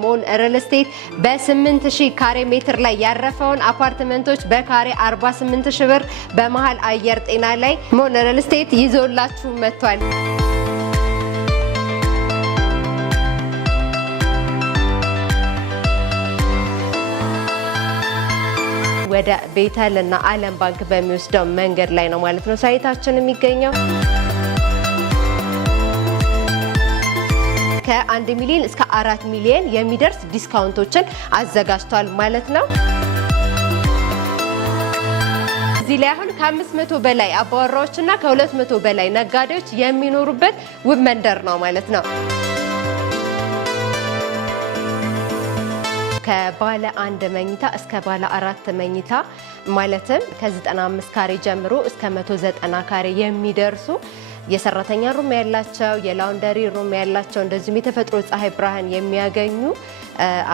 ሞን ሪል ስቴት በ8000 ካሬ ሜትር ላይ ያረፈውን አፓርትመንቶች በካሬ 48000 ብር በመሃል አየር ጤና ላይ ሞን ሪል ስቴት ይዞላችሁ መጥቷል። ወደ ቤተል እና ዓለም ባንክ በሚወስደው መንገድ ላይ ነው ማለት ነው ሳይታችን የሚገኘው። ከ1 ሚሊዮን እስከ 4 ሚሊዮን የሚደርስ ዲስካውንቶችን አዘጋጅቷል ማለት ነው። እዚህ ላይ አሁን ከ500 በላይ አባወራዎችና ከ200 በላይ ነጋዴዎች የሚኖሩበት ውብ መንደር ነው ማለት ነው። ከባለ 1 መኝታ እስከ ባለ 4 መኝታ ማለትም ከ95 ካሬ ጀምሮ እስከ 190 ካሬ የሚደርሱ የሰራተኛ ሩም ያላቸው የላውንደሪ ሩም ያላቸው እንደዚሁም የተፈጥሮ ፀሐይ ብርሃን የሚያገኙ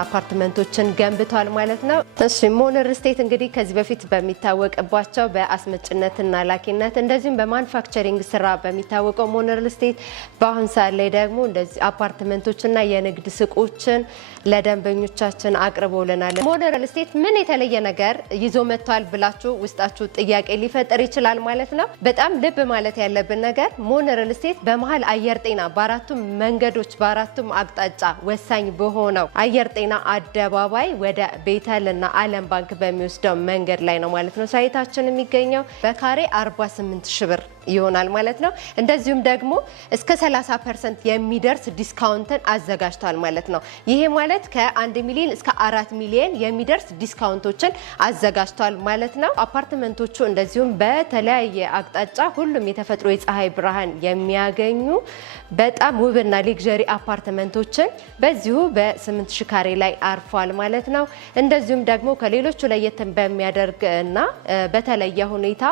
አፓርትመንቶችን ገንብቷል ማለት ነው። እሺ ሞን ሪል ስቴት እንግዲህ ከዚህ በፊት በሚታወቅባቸው በአስመጭነትና ላኪነት እንደዚሁም በማኑፋክቸሪንግ ስራ በሚታወቀው ሞን ሪል ስቴት በአሁን ሰዓት ላይ ደግሞ እንደዚህ አፓርትመንቶችና የንግድ ሱቆችን ለደንበኞቻችን አቅርቦልናል። ሞን ሪል ስቴት ምን የተለየ ነገር ይዞ መጥቷል ብላችሁ ውስጣችሁ ጥያቄ ሊፈጠር ይችላል ማለት ነው። በጣም ልብ ማለት ያለብን ነገር ሞን ሪል ስቴት በመሃል አየር ጤና በአራቱም መንገዶች በአራቱም አቅጣጫ ወሳኝ በሆነው አየር ጤና አደባባይ ወደ ቤተል እና ዓለም ባንክ በሚወስደው መንገድ ላይ ነው ማለት ነው ሳይታችን የሚገኘው። በካሬ 48000 ብር ይሆናል ማለት ነው። እንደዚሁም ደግሞ እስከ 30% የሚደርስ ዲስካውንትን አዘጋጅቷል ማለት ነው። ይሄ ማለት ከ1 ሚሊዮን እስከ 4 ሚሊዮን የሚደርስ ዲስካውንቶችን አዘጋጅቷል ማለት ነው። አፓርትመንቶቹ እንደዚሁም በተለያየ አቅጣጫ ሁሉም የተፈጥሮ የፀሐይ ብርሃን የሚያገኙ በጣም ውብና ሌግዠሪ አፓርትመንቶችን በዚሁ በ8000 ካሬ ላይ አርፏል ማለት ነው። እንደዚሁም ደግሞ ከሌሎቹ ለየት በሚያደርግ እና በተለየ ሁኔታ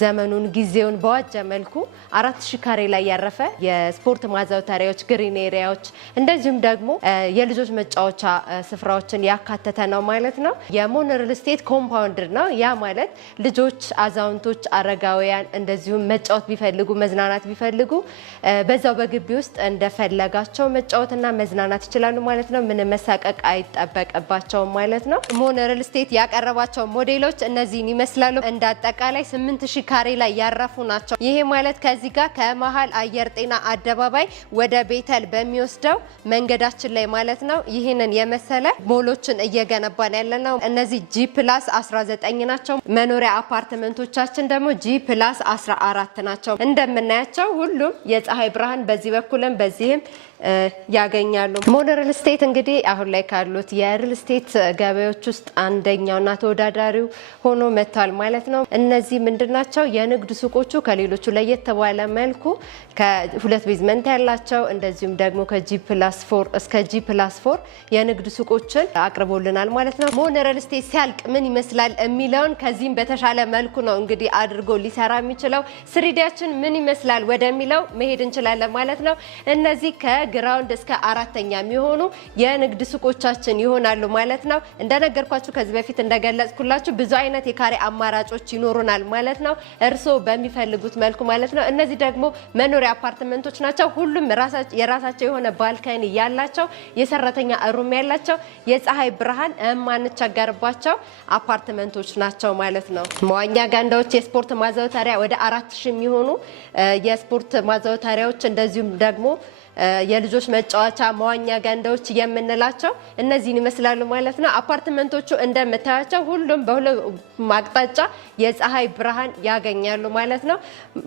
ዘመኑን ጊዜውን በዋጀ መልኩ 4000 ካሬ ላይ ያረፈ የስፖርት ማዘውተሪያዎች፣ ግሪን ኤሪያዎች እንደዚሁም ደግሞ የልጆች መጫወቻ ስፍራዎችን ያካተተ ነው ማለት ነው። የሞን ሪል ስቴት ኮምፓውንድ ነው። ያ ማለት ልጆች፣ አዛውንቶች፣ አረጋውያን እንደዚሁም መጫወት ቢፈልጉ መዝናናት ቢፈልጉ በዛው በግቢ ውስጥ እንደፈለጋቸው መጫወትና መዝናናት ይችላሉ ማለት ነው። ምንም መሳቀቅ አይጠበቅባቸውም ማለት ነው። ሞን ሪል ስቴት ያቀረባቸው ሞዴሎች እነዚህን ይመስላሉ። እንደ አጠቃላይ 8000 ካሬ ላይ ያረፉ ናቸው። ይሄ ማለት ከዚህ ጋር ከመሃል አየር ጤና አደባባይ ወደ ቤተል በሚወስደው መንገዳችን ላይ ማለት ነው ይህንን የመሰለ ሞሎችን እየገነባን ያለ ነው። እነዚህ G+19 ናቸው። መኖሪያ አፓርትመንቶቻችን ደግሞ G+14 ናቸው። እንደምናያቸው ሁሉም የፀሐይ ብርሃን በዚህ በኩልም በዚህም ያገኛሉ። ሞን ሪል ስቴት እንግዲህ አሁን ላይ ካሉት የሪል ስቴት ገበያዎች ውስጥ አንደኛውና ተወዳዳሪው ሆኖ መጥቷል ማለት ነው። እነዚህ ምንድናቸው? የንግድ ሱቆቹ ከሌሎቹ ለየት ባለ መልኩ ከ2 ቤዝመንት ያላቸው እንደዚሁም ደግሞ ከG+4 እስከ G+4 የንግድ ሱቆችን አቅርቦልናል ማለት ነው። ሞን ሪል ስቴት ሲያልቅ ምን ይመስላል የሚለውን ከዚህም በተሻለ መልኩ ነው እንግዲህ አድርጎ ሊሰራ የሚችለው። ስሪዲያችን ምን ይመስላል ወደሚለው መሄድ እንችላለን ማለት ነው። እነዚህ ከግራውንድ እስከ 4ኛ የሚሆኑ የንግድ ሱቆቻችን ይሆናሉ ማለት ነው። እንደነገርኳችሁ ከዚህ በፊት እንደገለጽኩላችሁ ብዙ አይነት የካሬ አማራጮች ይኖሩናል ማለት ነው፣ እርስዎ በሚፈልጉት መልኩ ማለት ነው። እነዚህ ደግሞ መኖሪያ አፓርትመንቶች ናቸው። ሁሉም የራሳቸው የሆነ ባልከኒ ያላቸው፣ የሰራተኛ ሩም ያላቸው፣ የፀሐይ ብርሃን የማንቸገርባቸው አፓርትመንቶች ናቸው ማለት ነው። መዋኛ ገንዳዎች፣ የስፖርት ማዘውተሪያ ወደ 4000 የሚሆኑ የስፖርት ማዘውተሪያዎች እንደዚሁም ደግሞ የልጆች መጫወቻ መዋኛ ገንዳዎች የምንላቸው እነዚህን ይመስላሉ ማለት ነው። አፓርትመንቶቹ እንደምታያቸው ሁሉም በሁሉም አቅጣጫ የፀሐይ ብርሃን ያገኛሉ ማለት ነው።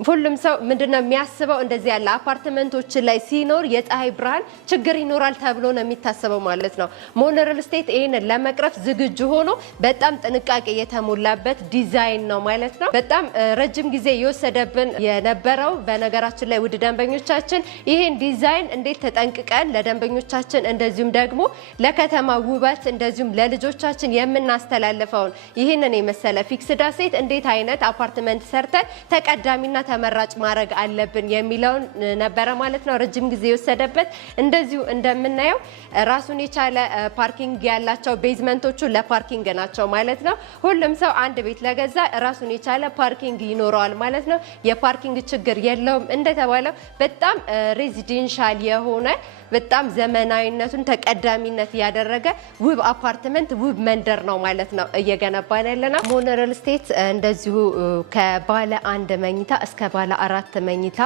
ሁሉም ሰው ምንድነው የሚያስበው እንደዚህ ያለ አፓርትመንቶች ላይ ሲኖር የፀሐይ ብርሃን ችግር ይኖራል ተብሎ ነው የሚታሰበው ማለት ነው። ሞን ሪል ስቴት ይሄንን ለመቅረፍ ዝግጁ ሆኖ በጣም ጥንቃቄ የተሞላበት ዲዛይን ነው ማለት ነው። በጣም ረጅም ጊዜ የወሰደብን የነበረው በነገራችን ላይ ውድ ደንበኞቻችን ይሄን ዲዛይን እንዴት ተጠንቅቀን ለደንበኞቻችን እንደዚሁም ደግሞ ለከተማ ውበት እንደዚሁም ለልጆቻችን የምናስተላልፈውን ይህንን የመሰለ ፊክስድ አሴት እንዴት አይነት አፓርትመንት ሰርተን ተቀዳሚና ተመራጭ ማድረግ አለብን የሚለውን ነበረ ማለት ነው ረጅም ጊዜ የወሰደበት። እንደዚሁ እንደምናየው ራሱን የቻለ ፓርኪንግ ያላቸው ቤዝመንቶቹ ለፓርኪንግ ናቸው ማለት ነው። ሁሉም ሰው አንድ ቤት ለገዛ ራሱን የቻለ ፓርኪንግ ይኖረዋል ማለት ነው። የፓርኪንግ ችግር የለውም። እንደተባለው በጣም ሬዚደንሻል የሆነ በጣም ዘመናዊነቱን ተቀዳሚነት ያደረገ ውብ አፓርትመንት ውብ መንደር ነው ማለት ነው እየገነባን ያለነው። ሞን ሪል ስቴት እንደዚሁ ከባለ 1 መኝታ እስከ ባለ 4 መኝታ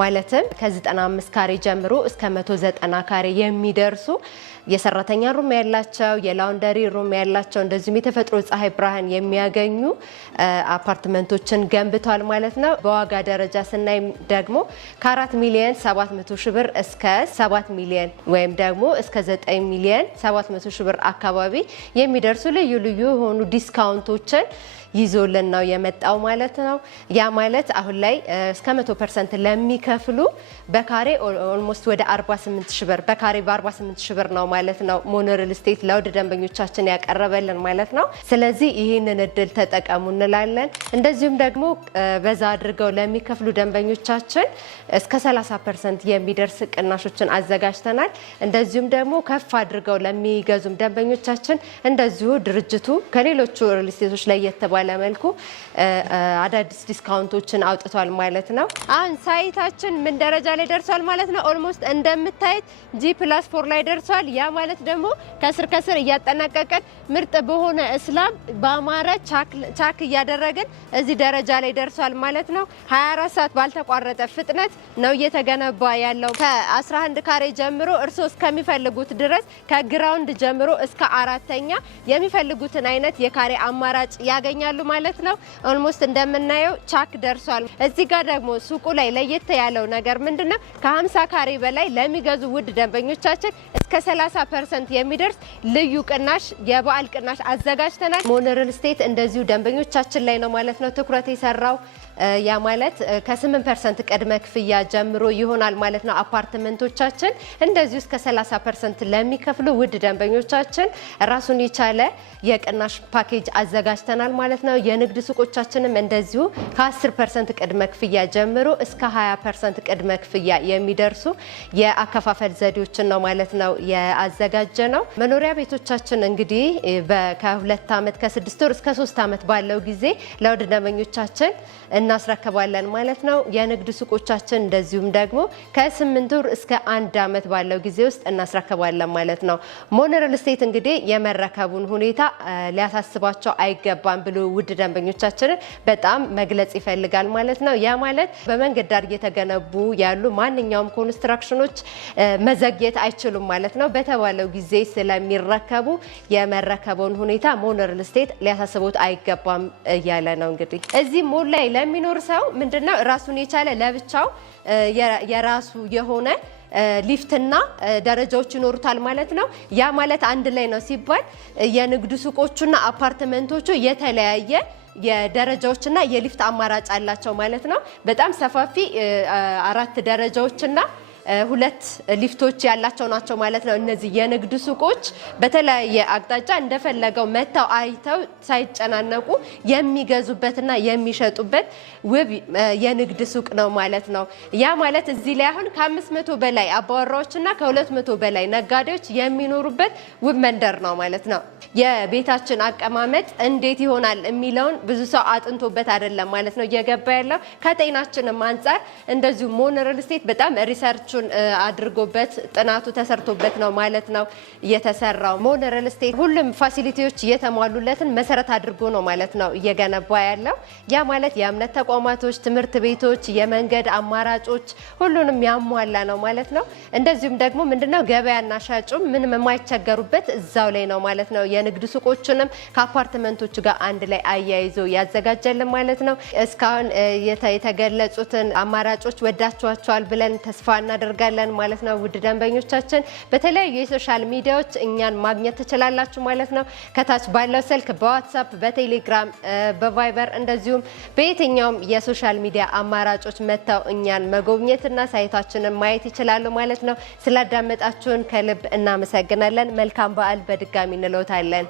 ማለትም ከ95 ካሬ ጀምሮ እስከ 190 ካሬ የሚደርሱ የሰራተኛ ሩም ያላቸው የላውንደሪ ሩም ያላቸው እንደዚሁም የተፈጥሮ ፀሐይ ብርሃን የሚያገኙ አፓርትመንቶችን ገንብቷል ማለት ነው። በዋጋ ደረጃ ስናይ ደግሞ ከ4 ሚሊዮን 700 ሺህ ብር እስከ 7 ሚሊዮን ወይም ደግሞ እስከ 9 ሚሊዮን 700 ሺህ ብር አካባቢ የሚደርሱ ልዩ ልዩ የሆኑ ዲስካውንቶችን ይዞልን ነው የመጣው ማለት ነው። ያ ማለት አሁን ላይ እስከ 100% ለሚከፍሉ በካሬ ኦልሞስት ወደ 48 ሺህ ብር በካሬ በ48 ሺህ ብር ነው ማለት ነው ሞን ሪል ስቴት ለውድ ደንበኞቻችን ያቀረበልን ማለት ነው። ስለዚህ ይህንን እድል ተጠቀሙ እንላለን። እንደዚሁም ደግሞ በዛ አድርገው ለሚከፍሉ ደንበኞቻችን እስከ 30% የሚደርስ ቅናሾችን አዘጋጅተናል። እንደዚሁም ደግሞ ከፍ አድርገው ለሚገዙም ደንበኞቻችን እንደዚሁ ድርጅቱ ከሌሎቹ ሪል ስቴቶች ላይ የተባለ መልኩ አዳዲስ ዲስካውንቶችን አውጥቷል ማለት ነው። አሁን ሳይታችን ምን ደረጃ ላይ ደርሷል ማለት ነው? ኦልሞስት እንደምታዩት G+4 ላይ ደርሷል። ያ ማለት ደግሞ ከስር እያጠናቀቀን ምርጥ በሆነ እስላም በአማረ ቻክ እያደረግን እዚህ ደረጃ ላይ ደርሷል ማለት ነው። 24 ሰዓት ባልተቋረጠ ፍጥነት ነው እየተገነባ ያለው። ከ11 ካሬ ጀምሮ እርሶ እስከሚፈልጉት ድረስ ከግራውንድ ጀምሮ እስከ 4ኛ የሚፈልጉትን አይነት የካሬ አማራጭ ያገኛሉ ማለት ነው። ኦልሞስት እንደምናየው ቻክ ደርሷል። እዚህ ጋር ደግሞ ሱቁ ላይ ለየት ያለው ነገር ምንድነው? ከ50 ካሬ በላይ ለሚገዙ ውድ ደንበኞቻችን እስከ 30% የሚደርስ ልዩ ቅናሽ የበዓል ቅናሽ አዘጋጅተናል። ሞን ሪል ስቴት እንደዚሁ ደንበኞቻችን ላይ ነው ማለት ነው ትኩረት የሰራው። ያ ማለት ከ8% ቅድመ ክፍያ ጀምሮ ይሆናል ማለት ነው። አፓርትመንቶቻችን እንደዚሁ እስከ 30% ለሚከፍሉ ውድ ደንበኞቻችን ራሱን የቻለ የቅናሽ ፓኬጅ አዘጋጅተናል ማለት ነው። የንግድ ሱቆቻችንም እንደዚሁ ከ10% ቅድመ ክፍያ ጀምሮ እስከ 20% ቅድመ ክፍያ የሚደርሱ የአከፋፈል ዘዴዎችን ነው ማለት ነው ያዘጋጀ ነው። መኖሪያ ቤቶቻችን እንግዲህ ከ2 ዓመት ከ6 ወር እስከ 3 ዓመት ባለው ጊዜ ለውድ ደንበኞቻችን እናስረክባለን ማለት ነው። የንግድ ሱቆቻችን እንደዚሁም ደግሞ ከ8 ወር እስከ 1 ዓመት ባለው ጊዜ ውስጥ እናስረክባለን ማለት ነው። ሞን ሪል ስቴት እንግዲህ የመረከቡን ሁኔታ ሊያሳስባቸው አይገባም ብሎ ውድ ደንበኞቻችንን በጣም መግለጽ ይፈልጋል ማለት ነው። ያ ማለት በመንገድ ዳር እየተገነቡ ያሉ ማንኛውም ኮንስትራክሽኖች መዘግየት አይችሉም ማለት ነው። በተባለው ጊዜ ስለሚረከቡ የመረከቡን ሁኔታ ሞን ሪል ስቴት ሊያሳስቦት አይገባም እያለ ነው። እንግዲህ እዚህ ሞል ላይ ለሚኖር ሰው ምንድነው ራሱን የቻለ ለብቻው የራሱ የሆነ ሊፍትና ደረጃዎች ይኖሩታል ማለት ነው። ያ ማለት አንድ ላይ ነው ሲባል የንግድ ሱቆቹና አፓርትመንቶቹ የተለያየ የደረጃዎችና የሊፍት አማራጭ አላቸው ማለት ነው። በጣም ሰፋፊ 4 ደረጃዎችና 2 ሊፍቶች ያላቸው ናቸው ማለት ነው። እነዚህ የንግድ ሱቆች በተለያየ አቅጣጫ እንደፈለገው መተው አይተው ሳይጨናነቁ የሚገዙበትና የሚሸጡበት ውብ የንግድ ሱቅ ነው ማለት ነው። ያ ማለት እዚህ ላይ አሁን ከ500 በላይ አባወራዎችና ከ200 በላይ ነጋዴዎች የሚኖሩበት ውብ መንደር ነው ማለት ነው። የቤታችን አቀማመጥ እንዴት ይሆናል የሚለውን ብዙ ሰው አጥንቶበት አይደለም ማለት ነው እየገባ ያለው። ከጤናችንም አንጻር እንደዚሁ ሞን ሪል ስቴት በጣም ሪሰርች አድርጎበት ጥናቱ ተሰርቶበት ነው ማለት ነው የተሰራው። ሞን ሪል ስቴት ሁሉም ፋሲሊቲዎች የተሟሉለትን መሰረት አድርጎ ነው ማለት ነው እየገነባ ያለው። ያ ማለት የእምነት ተቋማቶች፣ ትምህርት ቤቶች፣ የመንገድ አማራጮች ሁሉንም ያሟላ ነው ማለት ነው። እንደዚሁም ደግሞ ምንድነው ገበያና ሻጩም ምንም የማይቸገሩበት እዛው ላይ ነው ማለት ነው። የንግድ ሱቆችንም ከአፓርትመንቶቹ ጋር አንድ ላይ አያይዞ ያዘጋጀልን ማለት ነው። እስካሁን የተገለጹትን አማራጮች ወዳችኋቸዋል ብለን ተስፋ እናደርጋለን ማለት ነው። ውድ ደንበኞቻችን በተለያዩ የሶሻል ሚዲያዎች እኛን ማግኘት ትችላላችሁ ማለት ነው። ከታች ባለው ስልክ በዋትስአፕ፣ በቴሌግራም፣ በቫይበር እንደዚሁም በየትኛውም የሶሻል ሚዲያ አማራጮች መጥተው እኛን መጎብኘትና ሳይታችንን ማየት ይችላሉ ማለት ነው። ስላዳመጣችሁን ከልብ እናመሰግናለን። መልካም በዓል በድጋሚ እንለውታለን።